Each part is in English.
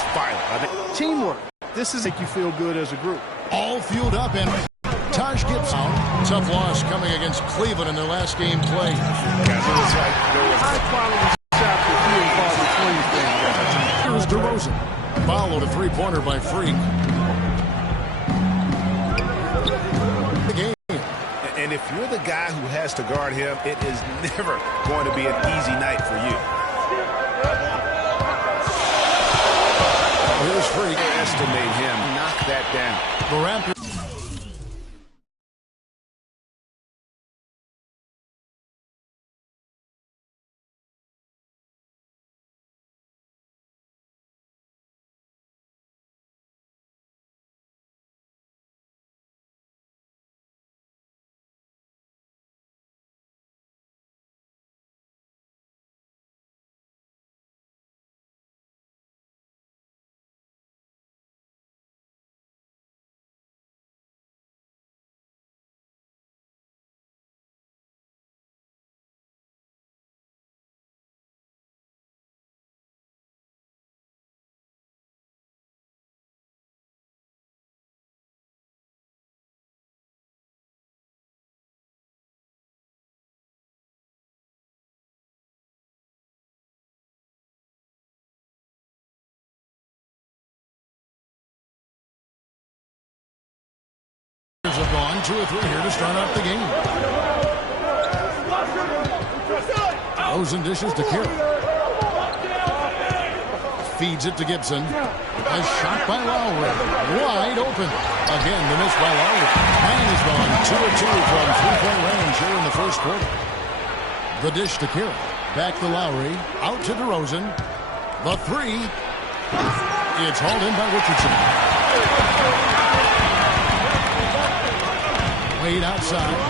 just violent. I think teamwork. This is make you feel good as a group. All fueled up, and Taj Gibson. Tough loss coming against Cleveland in their last game played. High-quality shots with few and far between. Here's DeRozan. Followed a three-pointer by Freak. The game. And if you're the guy who has to guard him, it is never going to be an easy night for you. Here's Freak. Estimate him. Knock that down. The Raptors. Have gone 2 or 3 here to start out the game. Rosen dishes to Carroll. Feeds it to Gibson. A shot by Lowry. Wide open. Again, the miss by Lowry. And he's gone 2 or 2 from three-point range here in the first quarter. The dish to Carroll. Back to Lowry. Out to DeRozan. The three. It's hauled in by Richardson. Wade outside.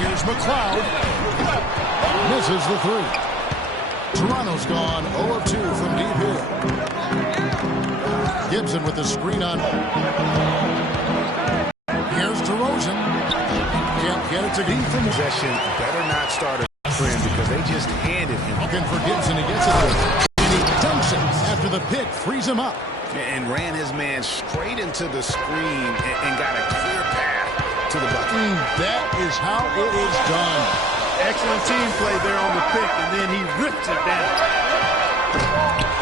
Here's McLeod. Misses the three. Toronto's gone 0 of 2 from deep here. Gibson with the screen on. Here's DeRozan. Can't get it to deep from possession. Better not start a trend because they just handed him. Looking for Gibson. He gets it. And he dunks it after the pick. Frees him up. And ran his man straight into the screen and got a clear path to the bucket. That is how it is done. Excellent team play there on the pick, and then he ripped it down.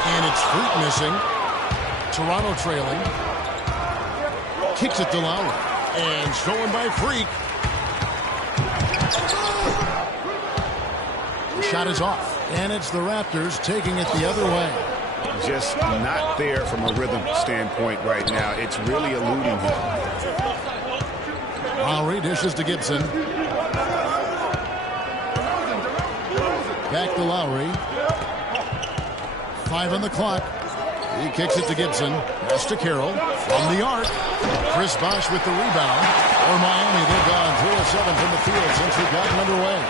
And it's Freak missing. Toronto trailing. Kicks it to Lowry. And stolen by Freak. The shot is off. And it's the Raptors taking it the other way. Just not there from a rhythm standpoint right now. It's really eluding him. Lowry dishes to Gibson. Back to Lowry. 5 on the clock. He kicks it to Gibson. Pass to Carroll. From the arc. Chris Bosh with the rebound. For Miami, they've gone 3 of 7 from the field since we've gotten underway.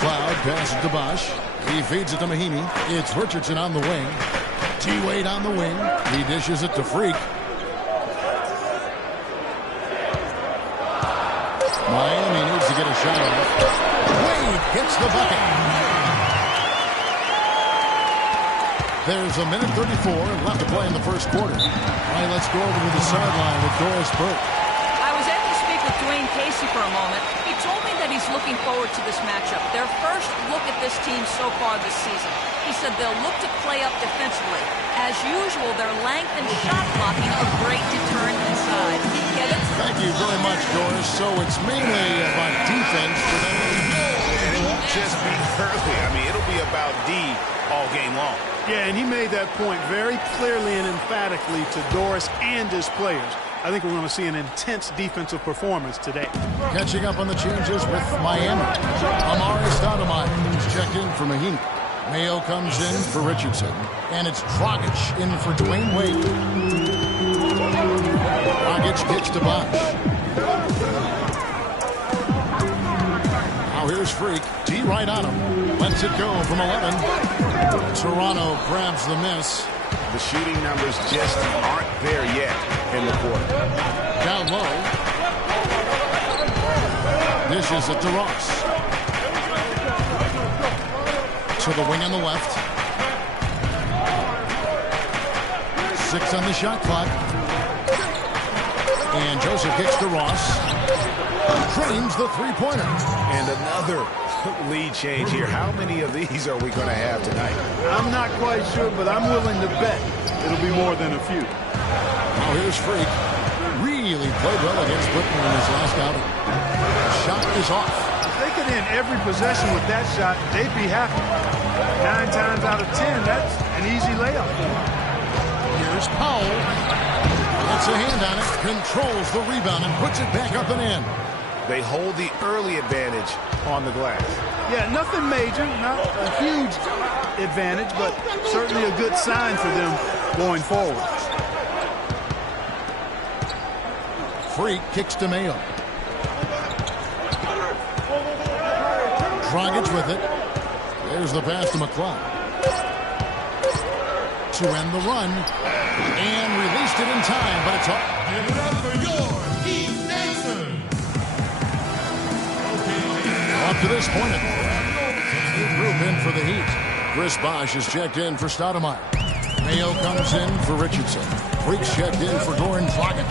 Cloud passes to Bosh. He feeds it to Mahinmi. It's Richardson on the wing. T-Wade on the wing. He dishes it to Freak. Miami needs to get a shot off. Wade hits the bucket. There's a minute 34 left to play in the first quarter. All right, let's go over to the sideline with Doris Burke. I was able to speak with Dwayne Casey for a moment. He told me that he's looking forward to this matchup. Their first look at this team so far this season. He said they'll look to play up defensively. As usual, their length and shot blocking a great deterrent inside. Get it? Thank you very much, Doris. So it's mainly about defense for them. And it won't just be early. I mean, it'll be about D all game long. Yeah, and he made that point very clearly and emphatically to Doris and his players. I think we're going to see an intense defensive performance today. Catching up on the changes with Miami. Amari Stoudemire is checked in for Mahinmi. Mayo comes in for Richardson. And it's Dragic in for Dwayne Wade. Dragic kicks to Bosh. Now here's Freak. D right on him. Lets it go from 11. Toronto grabs the miss. The shooting numbers just aren't there yet in the quarter. Down low. Dishes it to Ross. To the wing on the left. 6 on the shot clock. And Joseph kicks to Ross. Drains the three-pointer. And another lead change here. How many of these are we going to have tonight? I'm not quite sure, but I'm willing to bet it'll be more than a few. Now here's Freak. Really played well against Brooklyn in his last outing. Shot is off. If they could end every possession with that shot, they'd be happy. 9 times out of 10, that's an easy layup. Here's Powell. Gets a hand on it, controls the rebound, and puts it back up and in. They hold the early advantage on the glass. Yeah, nothing major, not a huge advantage, but certainly a good sign for them going forward. Freak kicks to Mayo. Dragic with it. There's the pass to McCloud. To end the run. And released it in time, but it's off. Give it up for your Heat Nation. Up to this point, group in for the Heat. Chris Bosh is checked in for Stoudemire. Mayo comes in for Richardson. Freak's checked in for Goran Dragic.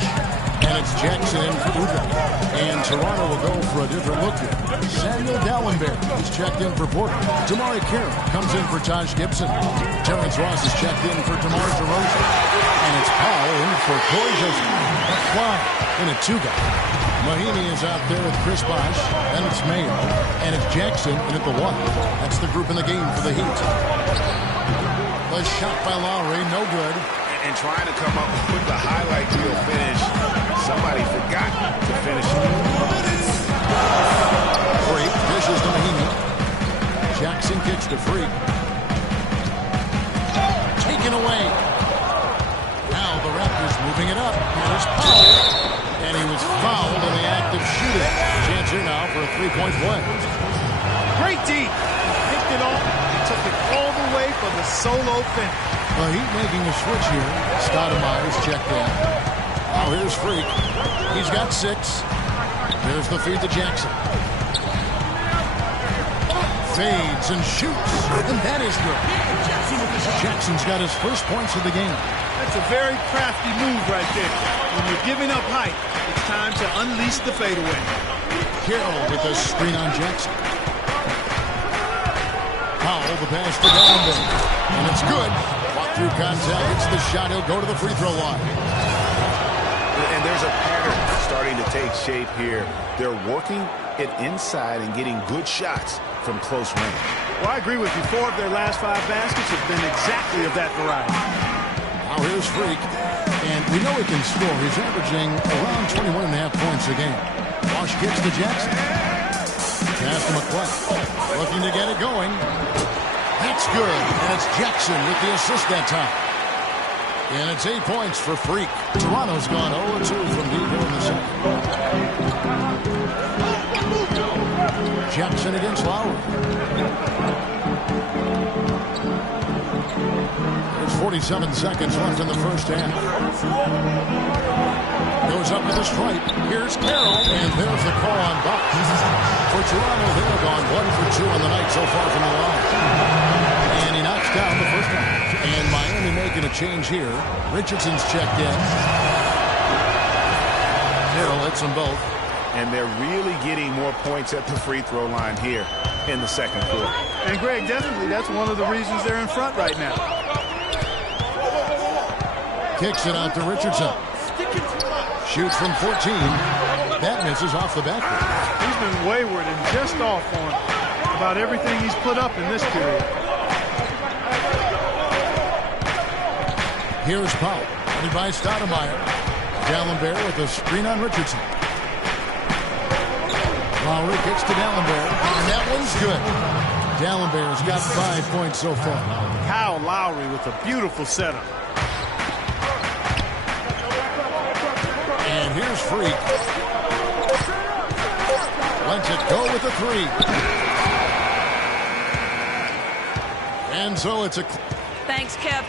And it's Jackson in for Udrih. And Toronto will go for a different look here. Samuel Dallenberg is checked in for Porter. Damari Carroll comes in for Taj Gibson. Terrence Ross is checked in for DeMar DeRozan. And it's Powell in for Corey Joseph. McFly in a 2-guy. Mahinmi is out there with Chris Bosh. Then it's Mayo. And it's Jackson in at the 1. That's the group in the game for the Heat. The shot by Lowry, no good. And trying to come up with the highlight reel finish. Somebody forgot to finish it. Freak dishes to Mahinmi. Jackson kicks to Freak. Taken away. Now the Raptors moving it up. Here's Powell. And he was fouled in the act of shooting. Chance here now for a three-point play. Great deep. Picked it off. Took it all the way for the solo finish. The Heat making a switch here. Stoudemire's checked in. Now here's Freak. He's got 6. There's the feed to Jackson. Fades and shoots. And that is good. Jackson's got his first points of the game. That's a very crafty move right there. When you're giving up height, it's time to unleash the fadeaway. Carroll with a screen on Jackson. Powell the pass to Dallenberg. And it's good. Walk through contact. Hits the shot. He'll go to the free throw line. And there's a pattern starting to take shape here. They're working it inside and getting good shots from close range. Well, I agree with you. 4 of their last 5 baskets have been exactly of that variety. Now here's Freak. And we know he can score. He's averaging around 21.5 points a game. Bosh kicks to Jackson. Pass to McCloud. Looking to get it going. That's good. And it's Jackson with the assist that time. And it's 8 points for Freak. Toronto's gone 0-2 from deep here in the second. Jackson against Lowry. There's 47 seconds left in the first half. Goes up with a stripe. Here's Carroll. And there's the call on Bosh. For Toronto, they've gone 1 for 2 on the night so far from the line. And he knocks down the first one. And Miami making a change here. Richardson's checked in. Carroll hits them both. And they're really getting more points at the free throw line here in the second quarter. And Greg, definitely that's one of the reasons they're in front right now. Kicks it out to Richardson. Shoots from 14. That misses off the backboard. He's been wayward and just off on about everything he's put up in this period. Here's Powell. Headed by Stoudemire. Dallenberg with a screen on Richardson. Lowry kicks to Dallenberg. And that one's good. Dallenberg's got 5 points so far. Kyle Lowry with a beautiful setup. And here's Freak. Lets it go with a 3. And so it's a... Thanks, Kev.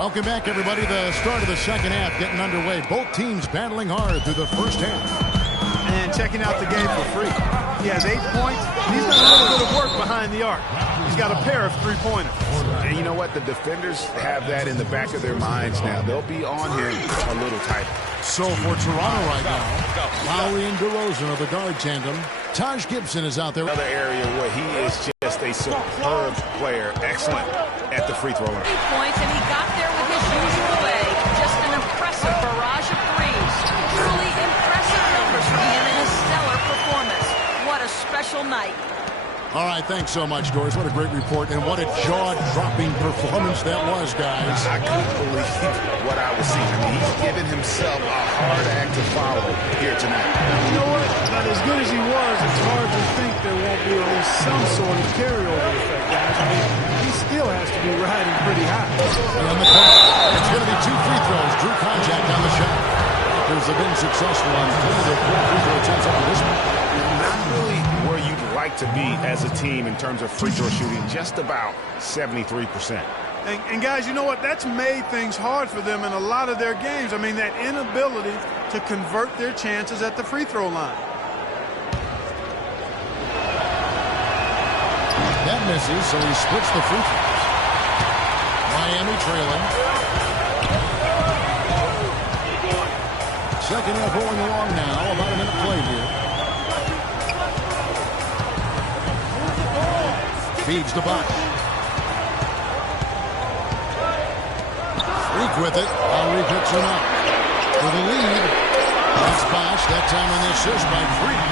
Welcome back, everybody. The start of the second half getting underway. Both teams battling hard through the first half. And checking out the game for free. He has 8 points. He's done a little bit of work behind the arc. He's got a pair of three-pointers. And you know what? The defenders have that in the back of their minds now. They'll be on him a little tighter. So for Toronto right now, Lowry and DeRozan are the guard tandem. Taj Gibson is out there. Another area where he is just a superb player. Excellent at the free throw line. 3 points, and he got there with his usual way. Just an impressive barrage of threes. Truly impressive numbers for him in a stellar performance. What a special night. All right, thanks so much, Doris. What a great report, and what a jaw-dropping performance that was, guys. I couldn't believe what I was seeing. I mean, he's given himself a hard act to follow here tonight. You know what? Not as good as he was, it's hard to think there won't be at least some sort of carryover effect, guys. I mean, he still has to be riding pretty high. On the corner, it's going to be 2 free throws. Drew contact on the shot. Raptors have been successful on 3 of their 4 free throw attempts up to this one. Not really where you'd like to be as a team in terms of free throw shooting, just about 73%. And guys, you know what? That's made things hard for them in a lot of their games. I mean, that inability to convert their chances at the free throw line. That misses, so he splits the free throws. Miami trailing. Second half rolling along now. About a minute play here. Feeds the box. Freak with it. Lowry picks him up. For the lead. That's Bosh. That time on the assist by Freak.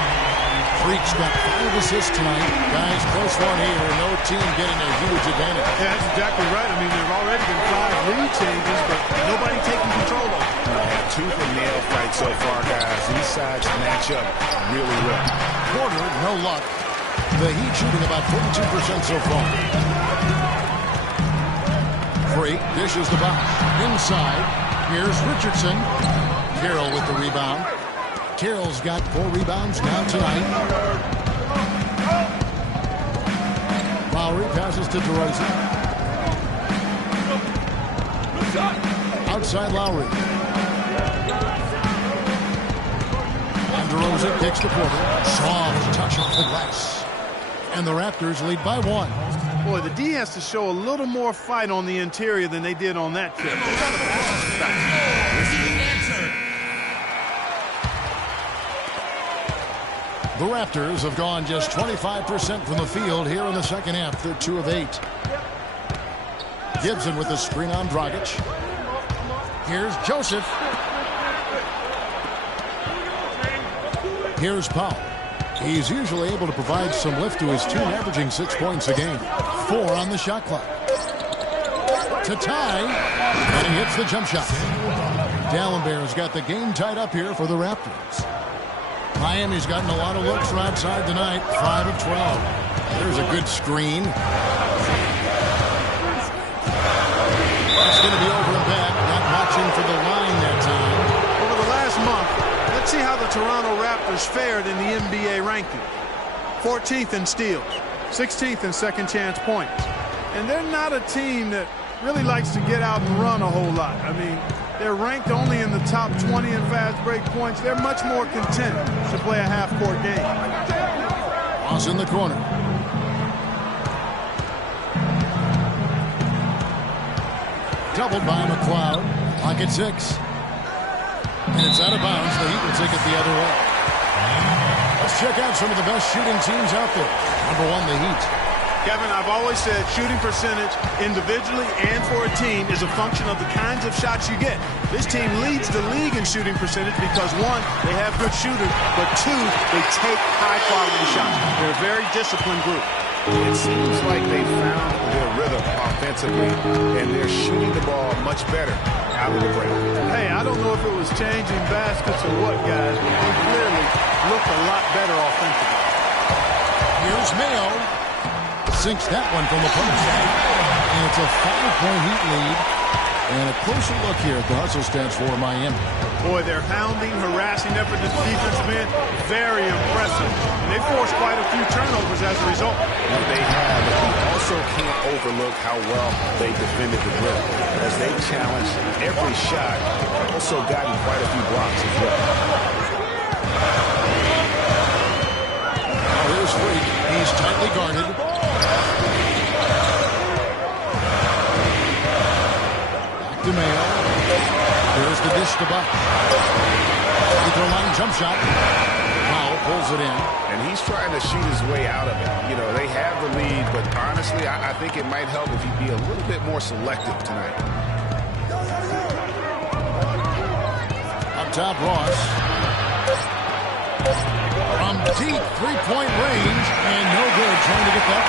Freak's got 5 assists tonight. Guys, close one here. No team getting a huge advantage. Yeah, that's exactly right. I mean, there have already been 5 lead changes, but nobody taking control of it. Yeah, tooth and nail fight so far, guys. These sides match up really well. Porter, no luck. The Heat shooting about 42% so far. Freak dishes the box. Inside. Here's Richardson. Carroll with the rebound. Carroll's got 4 rebounds now tonight. Lowry passes to DeRozan. Outside Lowry. And DeRozan kicks to Porter. Soft touch off the glass. And the Raptors lead by 1. Boy, the D has to show a little more fight on the interior than they did on that trip. The Raptors have gone just 25% from the field here in the second half. They're 2 of 8. Gibson with the screen on Dragic. Here's Joseph. Here's Powell. He's usually able to provide some lift to his team, averaging 6 points a game. 4 on the shot clock. To tie, and he hits the jump shot. Dallenberg's got the game tied up here for the Raptors. Miami's gotten a lot of looks from outside tonight. 5 of 12. There's a good screen. It's going to be over and back. Not watching for the line that time. Over the last month, let's see how the Toronto Raptors fared in the NBA ranking. 14th in steals, 16th in second chance points. And they're not a team that really likes to get out and run a whole lot. I mean, they're ranked only in the top 20 in fast break points. They're much more content to play a half-court game. Ross in the corner. Doubled by McLeod. Clock at 6. And it's out of bounds. The Heat will take it the other way. Let's check out some of the best shooting teams out there. Number 1, the Heat. Kevin, I've always said shooting percentage individually and for a team is a function of the kinds of shots you get. This team leads the league in shooting percentage because 1, they have good shooters, but 2, they take high-quality shots. They're a very disciplined group. It seems like they found their rhythm offensively, and they're shooting the ball much better out of the break. Hey, I don't know if it was changing baskets or what, guys, but they clearly look a lot better offensively. Here's Mayo. Sinks that one from the post. And it's a 5-point Heat lead. And a closer look here at the hustle stats for Miami. Boy, their hounding, harassing effort as defensive end, very impressive. And they forced quite a few turnovers as a result. They have, but we also can't overlook how well they defended the rim, as they challenged every shot, also gotten quite a few blocks as well. Now here's Freak. He's tightly guarded. Back to Mayo. Here's the dish to Buck. Free throw line jump shot. Powell pulls it in. And he's trying to shoot his way out of it. You know, they have the lead, but honestly, I think it might help if he'd be a little bit more selective tonight. Up top, Ross. From deep three-point range, and no good trying to get that.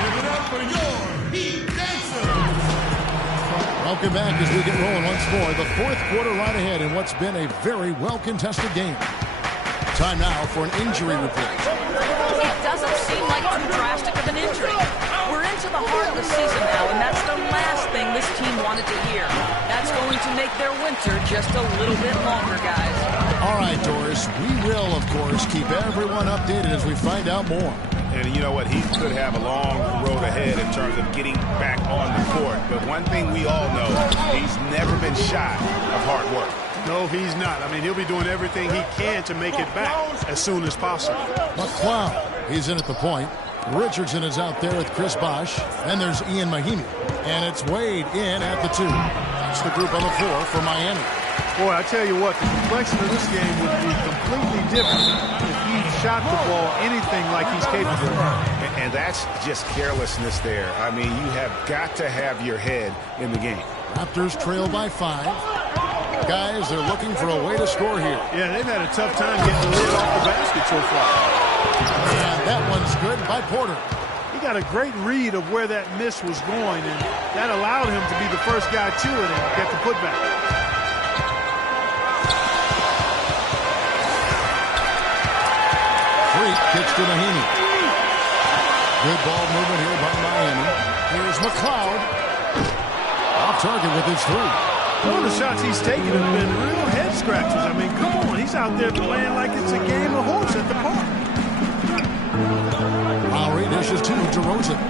Give it up for your Heat Dancer. Welcome back as we get rolling once more. The fourth quarter right ahead in what's been a very well-contested game. Time now for an injury report. It doesn't seem like too drastic of an injury. We're into the heart of the season now, and that's the last thing this team wanted to hear. That's going to make their winter just a little bit longer, guys. All right, Doris, we will, of course, keep everyone updated as we find out more. And you know what? He could have a long road ahead in terms of getting back on the court. But one thing we all know, he's never been shy of hard work. No, he's not. I mean, he'll be doing everything he can to make it back as soon as possible. McCloud, he's in at the point. Richardson is out there with Chris Bosh. Then there's Ian Mahimi. And it's Wade in at the 2. That's the group on the floor for Miami. Boy, I tell you what, the complexion of this game would be completely different if he shot the ball anything like he's capable of. And that's just carelessness there. I mean, you have got to have your head in the game. Raptors trail by 5. Guys, they're looking for a way to score here. Yeah, they've had a tough time getting the lid off the basket so far. And that one's good by Porter. He got a great read of where that miss was going, and that allowed him to be the first guy to it and get the putback. Freak kicks to Mahimi. Good ball movement here by Miami. Here's McCloud. Off target with his 3. One of the shots he's taken have been real head scratchers. I mean, come on. He's out there playing like it's a game of horse at the park. Lowry dishes to DeRozan.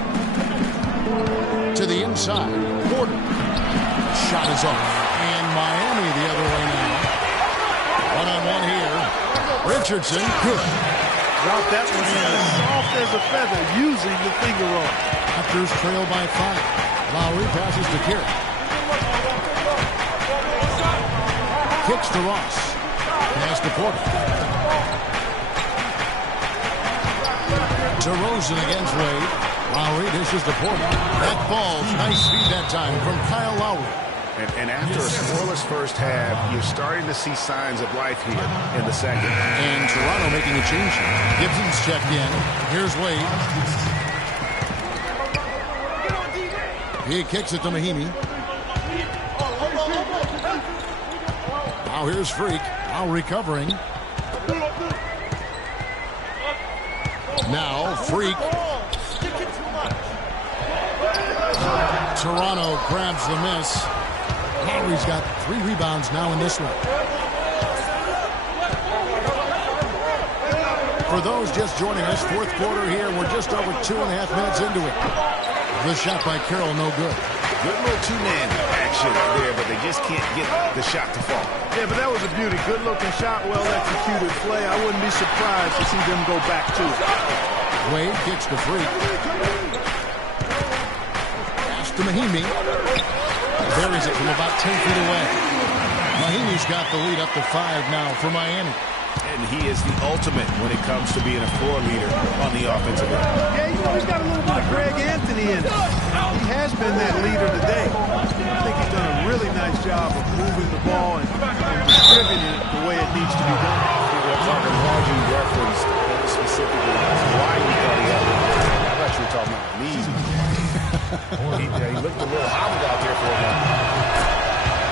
To the inside. Porter. Shot is off. And Miami the other way now. One-on-one here. Richardson. Good. Dropped that one in as soft as a feather using the finger roll. Raptors trail by 5. Lowry passes to Kerr. Kicks to Ross. Pass to Porter. DeRozan against Wade. Lowry dishes to Porter. That falls. Nice speed that time from Kyle Lowry. And after a scoreless first half, you're starting to see signs of life here in the second. And Toronto making a change here. Gibson's checked in. Here's Wade. He kicks it to Mahimi. Now here's Freak. Now recovering. Now Freak. Toronto grabs the miss. Lowry's got 3 rebounds now in this one. For those just joining us, fourth quarter here. We're just over 2.5 minutes into it. The shot by Carroll, no good. Good little two-man action there, but they just can't get the shot to fall. Yeah, but that was a beauty. Good-looking shot, well-executed play. I wouldn't be surprised to see them go back to it. Wade kicks to Freak. Pass to Mahimi. Buries it from about 10 feet away. Mahimi's got the lead up to 5 now for Miami. And he is the ultimate when it comes to being a floor leader on the offensive end. Yeah, you know, he's got a little bit of Greg Anthony in him. He has been that leader today. I think he's done a really nice job of moving the ball and distributing it the way it needs to be done. Well, Parker, glad you referenced specifically why you thought he had it. I thought you were talking about me. he looked a little hobbled out there for a moment.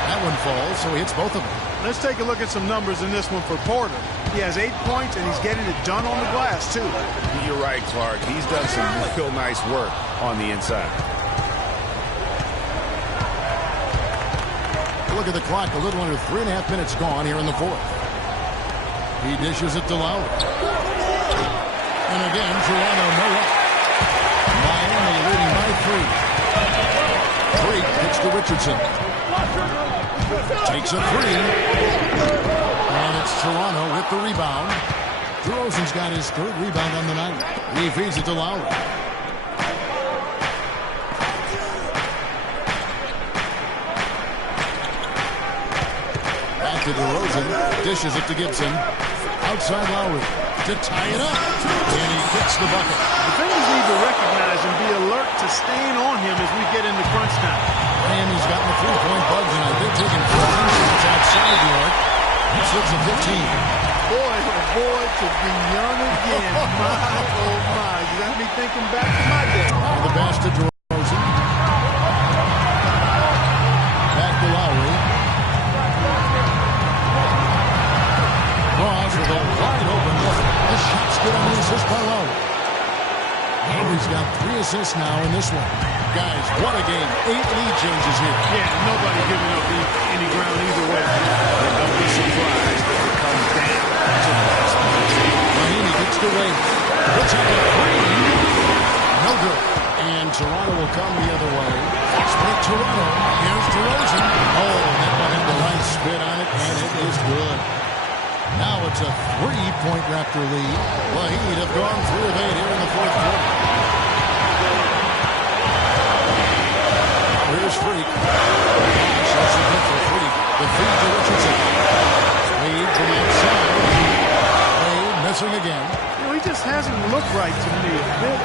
That one falls, so he hits both of them. Let's take a look at some numbers in this one for Porter. He has 8 points, and he's getting it done on the glass, too. You're right, Clark. He's done some real nice work on the inside. Look at the clock. A little under 3.5 minutes gone here in the fourth. He dishes it to Lowry. And again, Toronto no up. Miami leading by 3. Freak hits to Richardson. Takes a three. And it's Toronto with the rebound. DeRozan's got his third rebound on the night. He feeds it to Lowry. Back to DeRozan. Dishes it to Gibson. Outside Lowry to tie it up. And he kicks the bucket. Defenders need to recognize and be alert to staying on him as we get into crunch time. Miami's gotten the three-point bug tonight. They're taking 14 shots outside the arc. He slips at 15. Boy, oh boy, to be young again. My, oh my. You got me thinking back to my day. The pass to DeRozan. Back to Lowry. Ross with a wide open look. The shot's good on the assist by Lowry. Lowry's got 3 assists now in this one. Guys, what a game. 8 lead changes here. Yeah, nobody giving up any ground either way. And don't be surprised if it comes down to the last minute. Miami gets to Wade. Puts up a three. No good. And Toronto will come the other way. Fast break Toronto. Here's DeRozan. Oh, that one had the right spin on it, and it is good. Now it's a 3-point Raptor lead. The Heat have gone 3 of 8 here in the fourth quarter. Here's Freak. That's a hit for Freak. The feed to Richardson. Wade from outside. Wade missing again. You know, he just hasn't looked right to me. A bit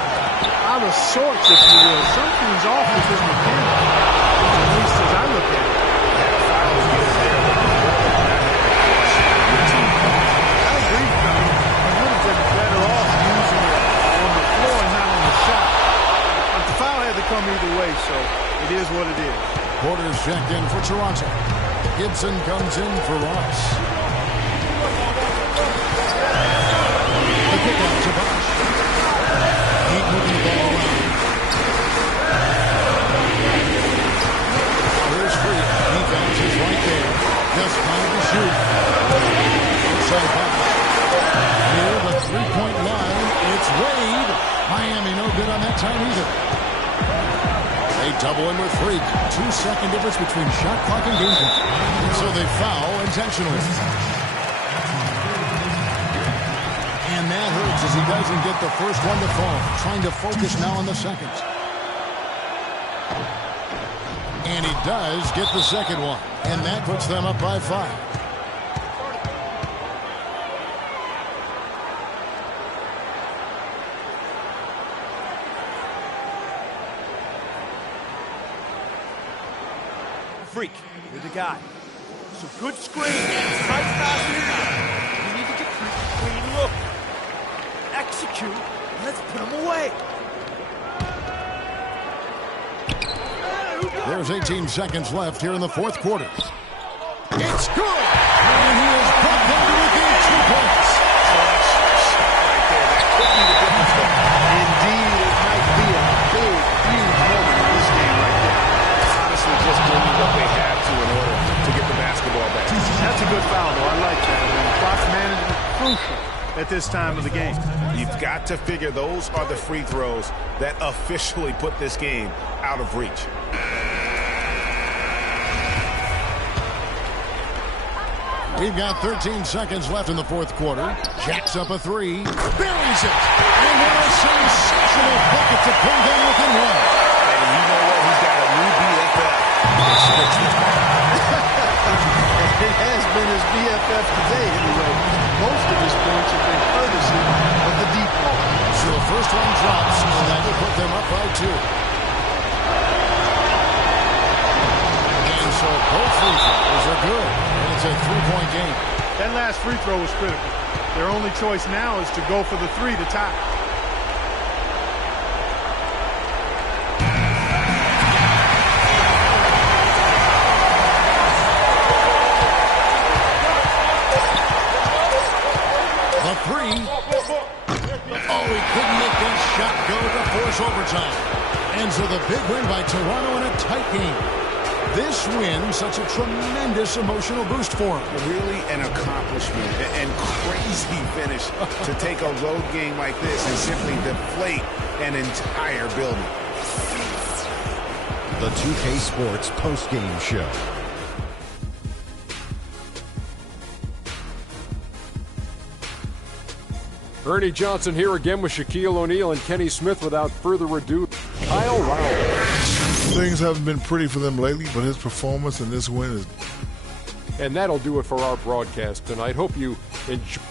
out of sorts, if you will. Something's off with his mechanics, at least as I look at it. I agree with you. He would have been better off using it on the floor and not on the shot. But the foul had to come either way, so it is what it is. Porter's checked in for Toronto. Gibson comes in for Ross. The kick out to Bosh. Heat moving the ball around. Here's Free. Defense is right there. Just trying to shoot. Inside Bosh. Near the three-point line. It's Wade. Miami no good on that time either. They double in with Freak. 2-second difference between shot clock and game clock. And so they foul intentionally. And that hurts as he doesn't get the first one to fall. Trying to focus now on the second. And he does get the second one. And that puts them up by 5. Freak, you're the guy. So good screen. Right fast here. You need to get clean look. Execute. Let's put him away. There's 18 seconds left here in the fourth quarter. It's good! And he has brought them to within 2 points. Right there. That could be the difference maker. Indeed, it might be a big, huge moment in this game right there. Honestly, just doing what they have to in order to get the basketball back. That's a good foul, though. I like that. I mean, clock management crucial at this time of the game. You've got to figure those are the free throws that officially put this game out of reach. We've got 13 seconds left in the fourth quarter. Jacks up a 3. Buries it! And what a sensational bucket to pull them within 1. And you know what? He's got a new BFF. It has been his BFF today, anyway. Most of his points have been courtesy of the deep ball. So the first one drops, and that will put them up by 2. And so both free throws are good. And it's a 3-point game. That last free throw was critical. Their only choice now is to go for the 3 to tie. The 3. Oh, he couldn't make that shot go to force overtime. And so the big win by Toronto in a tight game. This win, such a tremendous emotional boost for him. Really an accomplishment and crazy finish to take a road game like this and simply deflate an entire building. the 2K Sports postgame show. Ernie Johnson here again with Shaquille O'Neal and Kenny Smith. Without further ado, Kyle Lowry. Things haven't been pretty for them lately, but his performance in this win is... And that'll do it for our broadcast tonight. Hope you enjoy.